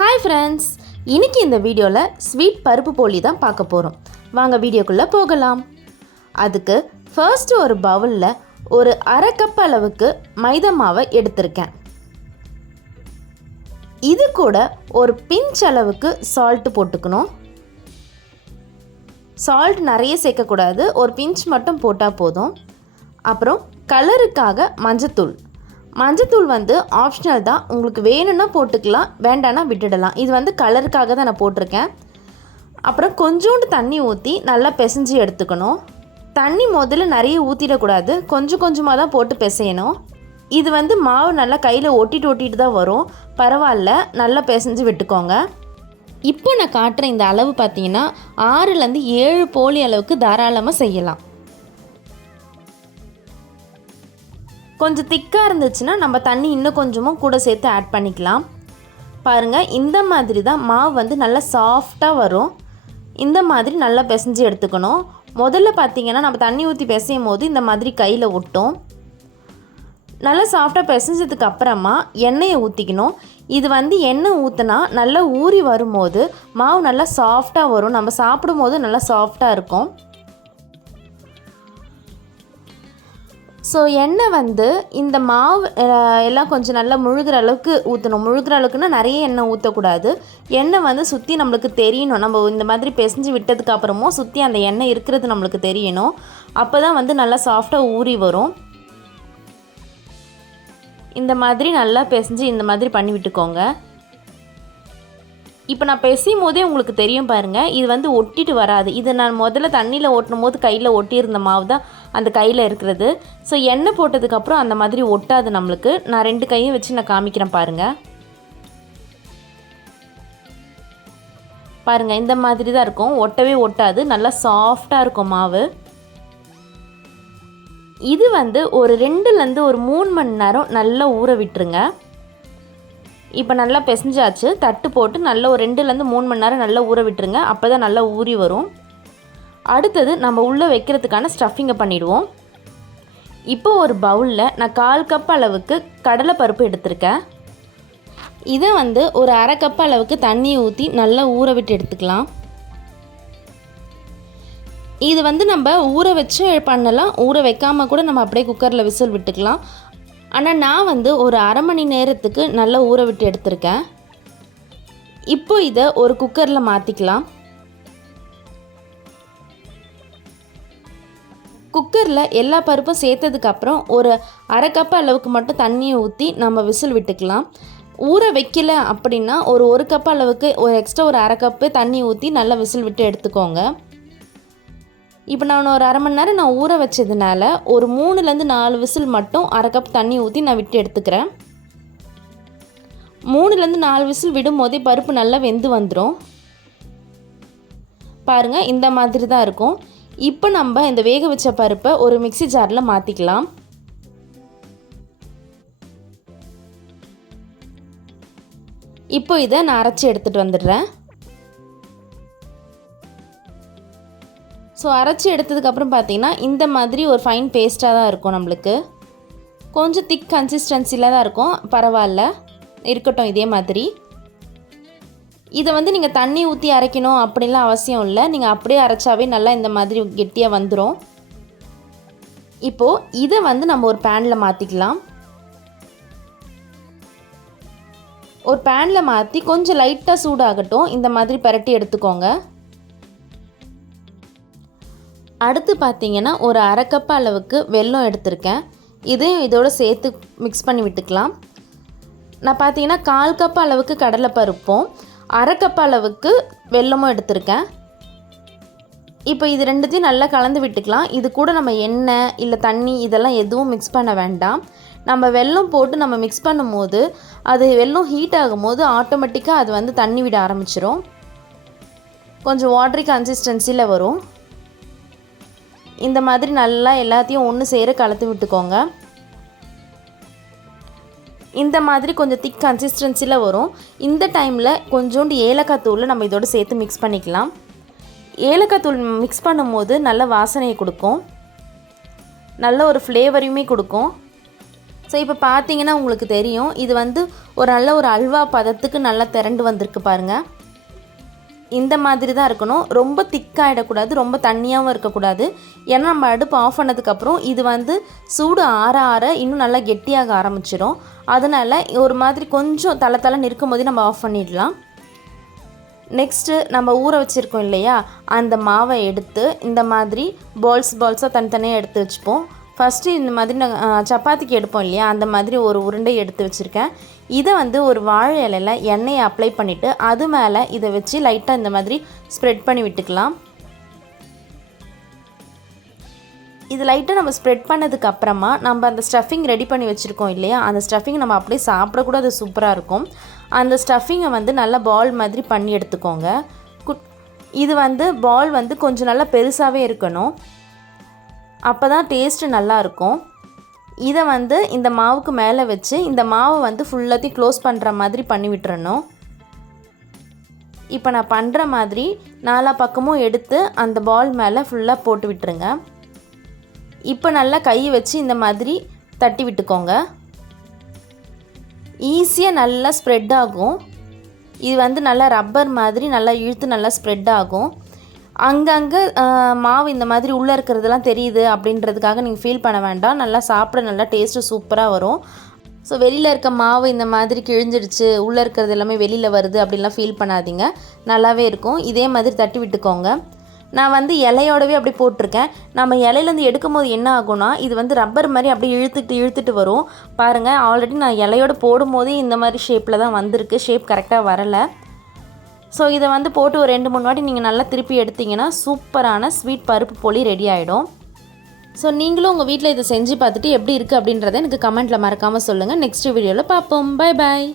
Hi friends, இன்றைக்கி இந்த வீடியோவில் ஸ்வீட் பருப்பு போலி தான் பார்க்க போகிறோம். வாங்க வீடியோக்குள்ளே போகலாம். அதுக்கு ஃபர்ஸ்ட்டு ஒரு பவுலில் ஒரு அரை கப் அளவுக்கு மைதா மாவை எடுத்திருக்கேன். இது கூட ஒரு பிஞ்ச் அளவுக்கு சால்ட்டு போட்டுக்கணும். சால்ட் நிறைய சேர்க்கக்கூடாது, ஒரு பிஞ்ச் மட்டும் போட்டால் போதும். அப்புறம் கலருக்காக மஞ்சத்தூள் வந்து ஆப்ஷனல் தான், உங்களுக்கு வேணும்னா போட்டுக்கலாம், வேண்டானா விட்டுடலாம். இது வந்து கலருக்காக தான் நான் போட்டிருக்கேன். அப்புறம் கொஞ்சோண்டு தண்ணி ஊற்றி நல்லா பிசைஞ்சு எடுத்துக்கணும். தண்ணி முதல்ல நிறைய ஊற்றிடக்கூடாது, கொஞ்சம் கொஞ்சமாக தான் போட்டு பிசையணும். இது வந்து மாவு நல்லா கையில் ஒட்டிட்டு தான் வரும், பரவாயில்ல, நல்லா பிசைஞ்சு விட்டுக்கோங்க. இப்போ நான் காட்டுற இந்த அளவு பார்த்தீங்கன்னா 6லேருந்து 7 போலி அளவுக்கு தாராளமாக செய்யலாம். கொஞ்சம் திக்காக இருந்துச்சுன்னா நம்ம தண்ணி இன்னும் கொஞ்சமும் கூட சேர்த்து ஆட் பண்ணிக்கலாம். பாருங்கள், இந்த மாதிரி தான் மாவு வந்து நல்லா சாஃப்டாக வரும். இந்த மாதிரி நல்லா பிசைஞ்சு எடுத்துக்கணும். முதல்ல பார்த்திங்கன்னா நம்ம தண்ணி ஊற்றி பிசையும் போது இந்த மாதிரி கையில் ஒட்டும். நல்லா சாஃப்டாக பிசைஞ்சதுக்கு அப்புறமா எண்ணெயை ஊற்றிக்கணும். இது வந்து எண்ணெய் ஊற்றினா நல்லா ஊறி வரும்போது மாவு நல்லா சாஃப்டாக வரும், நம்ம சாப்பிடும்போது நல்லா சாஃப்டாக இருக்கும். ஸோ எண்ணெய் வந்து இந்த மாவு எல்லாம் கொஞ்சம் நல்லா முழுகிற அளவுக்கு ஊற்றணும். முழுகிற அளவுக்குன்னா நிறைய எண்ணெய் ஊற்றக்கூடாது. எண்ணெய் வந்து சுற்றி நம்மளுக்கு தெரியணும். நம்ம இந்த மாதிரி பிசைஞ்சு விட்டதுக்கு அப்புறமும் சுற்றி அந்த எண்ணெய் இருக்கிறது நம்மளுக்கு தெரியணும். அப்போ தான் வந்து நல்லா சாஃப்டாக ஊறி வரும். இந்த மாதிரி நல்லா பிசைஞ்சு இந்த மாதிரி பண்ணி விட்டுக்கோங்க. இப்போ நான் பிசையும் போதே உங்களுக்கு தெரியும் பாருங்கள், இது வந்து ஒட்டிட்டு வராது. இது நான் முதல்ல தண்ணியில் ஓட்டும் போது கையில் ஒட்டியிருந்த மாவு தான் அந்த கையில் இருக்கிறது. ஸோ எண்ணெய் போட்டதுக்கப்புறம் அந்த மாதிரி ஒட்டாது நம்மளுக்கு. நான் 2 கையும் வச்சு நான் காமிக்கிறேன் பாருங்கள். பாருங்கள், இந்த மாதிரி தான் இருக்கும், ஒட்டவே ஒட்டாது, நல்லா சாஃப்டாக இருக்கும் மாவு. இது வந்து ஒரு 2லேருந்து ஒரு 3 மணி நேரம் நல்லா ஊற விட்டுருங்க. இப்போ நல்லா பிசைஞ்சாச்சு. தட்டு போட்டு நல்லா ஒரு 2லேருந்து 3 மணி நேரம் நல்லா ஊற விட்டுருங்க. அப்போ தான் நல்லா ஊறி வரும். அடுத்தது நம்ம உள்ளே வைக்கிறதுக்கான ஸ்டஃபிங்கை பண்ணிவிடுவோம். இப்போ ஒரு பவுலில் நான் 1/4 கப் அளவுக்கு கடலைப்பருப்பு எடுத்திருக்கேன். இதை வந்து ஒரு அரை கப் அளவுக்கு தண்ணி ஊற்றி நல்லா ஊற விட்டு எடுத்துக்கலாம். இது வந்து நம்ம ஊற வச்சு பண்ணலாம், ஊற வைக்காமல் கூட நம்ம அப்படியே குக்கரில் விசில் விட்டுக்கலாம். ஆனால் நான் வந்து ஒரு அரை மணி நேரத்துக்கு நல்லா ஊற விட்டு எடுத்திருக்கேன். இப்போ இதை ஒரு குக்கரில் மாற்றிக்கலாம். குக்கரில் எல்லா பருப்பும் சேர்த்ததுக்கப்புறம் ஒரு அரை கப் அளவுக்கு மட்டும் தண்ணியை ஊற்றி நம்ம விசில் விட்டுக்கலாம். ஊற வைக்கல அப்படின்னா ஒரு கப் அளவுக்கு எக்ஸ்ட்ரா ஒரு அரை கப்பு தண்ணி ஊற்றி நல்லா விசில் விட்டு எடுத்துக்கோங்க. இப்போ நான் ஒரு அரை மணி நேரம் நான் ஊற வச்சதுனால ஒரு 3லேருந்து 4 விசில் மட்டும் அரை கப் தண்ணி ஊற்றி நான் விட்டு எடுத்துக்கிறேன். 3லேருந்து 4 விசில் விடும் போதே பருப்பு நல்லா வெந்து வந்துடும். பாருங்கள், இந்த மாதிரி தான் இருக்கும். இப்போ நம்ம இந்த வேக வச்ச பருப்பை ஒரு மிக்ஸி ஜாரில் மாற்றிக்கலாம். இப்போ இதை நான் அரைச்சி எடுத்துகிட்டு வந்துடுறேன். ஸோ அரைச்சி எடுத்ததுக்கப்புறம் பார்த்திங்கன்னா இந்த மாதிரி ஒரு ஃபைன் பேஸ்ட்டாக தான் இருக்கும். நம்மளுக்கு கொஞ்சம் திக் கன்சிஸ்டன்சியில் தான் இருக்கும், பரவாயில்ல, இருக்கட்டும். இதே மாதிரி இதை வந்து நீங்கள் தண்ணி ஊற்றி அரைக்கணும் அப்படின்லாம் அவசியம் இல்லை. நீங்கள் அப்படியே அரைச்சாவே நல்லா இந்த மாதிரி கெட்டியாக வந்துடும். இப்போது இதை வந்து நம்ம ஒரு பேனில் மாற்றிக்கலாம். ஒரு பேனில் மாற்றி கொஞ்சம் லைட்டாக சூடாகட்டும். இந்த மாதிரி பரட்டி எடுத்துக்கோங்க. அடுத்து பார்த்திங்கன்னா ஒரு அரை கப் அளவுக்கு வெல்லம் எடுத்திருக்கேன். இதையும் இதோடு சேர்த்து மிக்ஸ் பண்ணி விட்டுக்கலாம். நான் பார்த்திங்கன்னா 1/4 கப் அளவுக்கு கடலைப்பருப்பும் அரை கப் அளவுக்கு வெல்லமும் எடுத்திருக்கேன். இப்போ இது ரெண்டுத்தையும் நல்லா கலந்து விட்டுக்கலாம். இது கூட நம்ம எண்ணெய் இல்லை தண்ணி இதெல்லாம் எதுவும் மிக்ஸ் பண்ண வேண்டாம். நம்ம வெல்லம் போட்டு நம்ம மிக்ஸ் பண்ணும்போது அது வெல்லம் ஹீட் ஆகும்போது ஆட்டோமேட்டிக்காக அது வந்து தண்ணி விட ஆரம்பிச்சிடும். கொஞ்சம் வாட்டரி கன்சிஸ்டன்சியில் வரும். இந்த மாதிரி நல்லா எல்லாத்தையும் ஒன்று சேர கலந்து விட்டுக்கோங்க. இந்த மாதிரி கொஞ்சம் திக் கன்சிஸ்டன்சியில் வரும். இந்த டைமில் கொஞ்சோண்டு ஏலக்காய் தூள் நம்ம இதோடு சேர்த்து மிக்ஸ் பண்ணிக்கலாம். ஏலக்காய் தூள் மிக்ஸ் பண்ணும்போது நல்ல வாசனையை கொடுக்கும், நல்ல ஒரு ஃப்ளேவரையுமே கொடுக்கும். ஸோ இப்போ பார்த்தீங்கன்னா உங்களுக்கு தெரியும், இது வந்து ஒரு நல்ல ஒரு அல்வா பதத்துக்கு நல்லா திரண்டு வந்திருக்கு பாருங்கள். இந்த மாதிரி தான் இருக்கணும். ரொம்ப திக்காகிடக்கூடாது, ரொம்ப தண்ணியாகவும் இருக்கக்கூடாது. ஏன்னா நம்ம அடுப்பு ஆஃப் பண்ணதுக்கப்புறம் இது வந்து சூடு ஆற ஆற இன்னும் நல்லா கெட்டியாக ஆரம்பிச்சிடும். அதனால் ஒரு மாதிரி கொஞ்சம் தலை தலை நிற்கும் போதே நம்ம ஆஃப் பண்ணிடலாம். நெக்ஸ்ட்டு நம்ம ஊற வச்சுருக்கோம் இல்லையா, அந்த மாவை எடுத்து இந்த மாதிரி பால்ஸாக தனித்தனியாக எடுத்து வச்சுப்போம். ஃபஸ்ட்டு இந்த மாதிரி நான் சப்பாத்திக்கு எடுப்போம் இல்லையா, அந்த மாதிரி ஒரு உருண்டை எடுத்து வச்சுருக்கேன். இதை வந்து ஒரு வாழை இலையில் எண்ணெயை அப்ளை பண்ணிவிட்டு அது மேலே இதை வச்சு லைட்டாக இந்த மாதிரி ஸ்ப்ரெட் பண்ணி விட்டுக்கலாம். இது லைட்டாக நம்ம ஸ்ப்ரெட் பண்ணதுக்கப்புறமா நம்ம அந்த ஸ்டஃபிங் ரெடி பண்ணி வச்சுருக்கோம் இல்லையா, அந்த ஸ்டஃபிங் நம்ம அப்படியே சாப்பிடக்கூட அது சூப்பராக இருக்கும். அந்த ஸ்டஃபிங்கை வந்து நல்லா பால் மாதிரி பண்ணி எடுத்துக்கோங்க. இது வந்து பால் வந்து கொஞ்சம் நல்லா பெருசாகவே இருக்கணும், அப்போ தான் டேஸ்ட்டு நல்லாயிருக்கும். இதை வந்து இந்த மாவுக்கு மேலே வச்சு இந்த மாவை வந்து ஃபுல்லாத்தையும் க்ளோஸ் பண்ணுற மாதிரி பண்ணி விட்டுறணும். இப்போ நான் பண்ணுற மாதிரி நாலா பக்கமும் எடுத்து அந்த பால் மேலே ஃபுல்லாக போட்டு விட்டுருங்க. இப்போ நல்லா கை வச்சு இந்த மாதிரி தட்டி விட்டுக்கோங்க. ஈஸியாக நல்லா ஸ்ப்ரெட் ஆகும். இது வந்து நல்லா ரப்பர் மாதிரி நல்லா இழுத்து நல்லா ஸ்ப்ரெட் ஆகும். அங்கங்கே மாவு இந்த மாதிரி உள்ளே இருக்கிறதெல்லாம் தெரியுது அப்படின்றதுக்காக நீங்கள் ஃபீல் பண்ண வேண்டாம். நல்லா சாப்பிட நல்லா டேஸ்ட்டு சூப்பராக வரும். ஸோ வெளியில் இருக்க மாவு இந்த மாதிரி கிழிஞ்சிடுச்சு, உள்ளே இருக்கிறது எல்லாமே வெளியில் வருது அப்படின்லாம் ஃபீல் பண்ணாதீங்க, நல்லாவே இருக்கும். இதே மாதிரி தட்டி விட்டுக்கோங்க. நான் வந்து இலையோடவே அப்படி போட்டிருக்கேன். நம்ம இலையிலேருந்து எடுக்கும் போது என்ன ஆகும்னா, இது வந்து ரப்பர் மாதிரி அப்படியே இழுத்துட்டு வரும் பாருங்கள். ஆல்ரெடி நான் இலையோடு போடும்போதே இந்த மாதிரி ஷேப்பில் தான் வந்திருக்கு, ஷேப் கரெக்டாக வரலை. ஸோ இதை வந்து போட்டு ஒரு 2-3 வாட்டி நீங்கள் நல்லா திருப்பி எடுத்திங்கன்னா சூப்பரான ஸ்வீட் பருப்பு போலி ரெடி ஆகிடும். ஸோ நீங்களும் உங்கள் வீட்டில் இதை செஞ்சு பார்த்துட்டு எப்படி இருக்குது அப்படின்றத எனக்கு கமெண்ட்டில் மறக்காமல் சொல்லுங்கள். நெக்ஸ்ட் வீடியோவில் பார்ப்போம். Bye bye.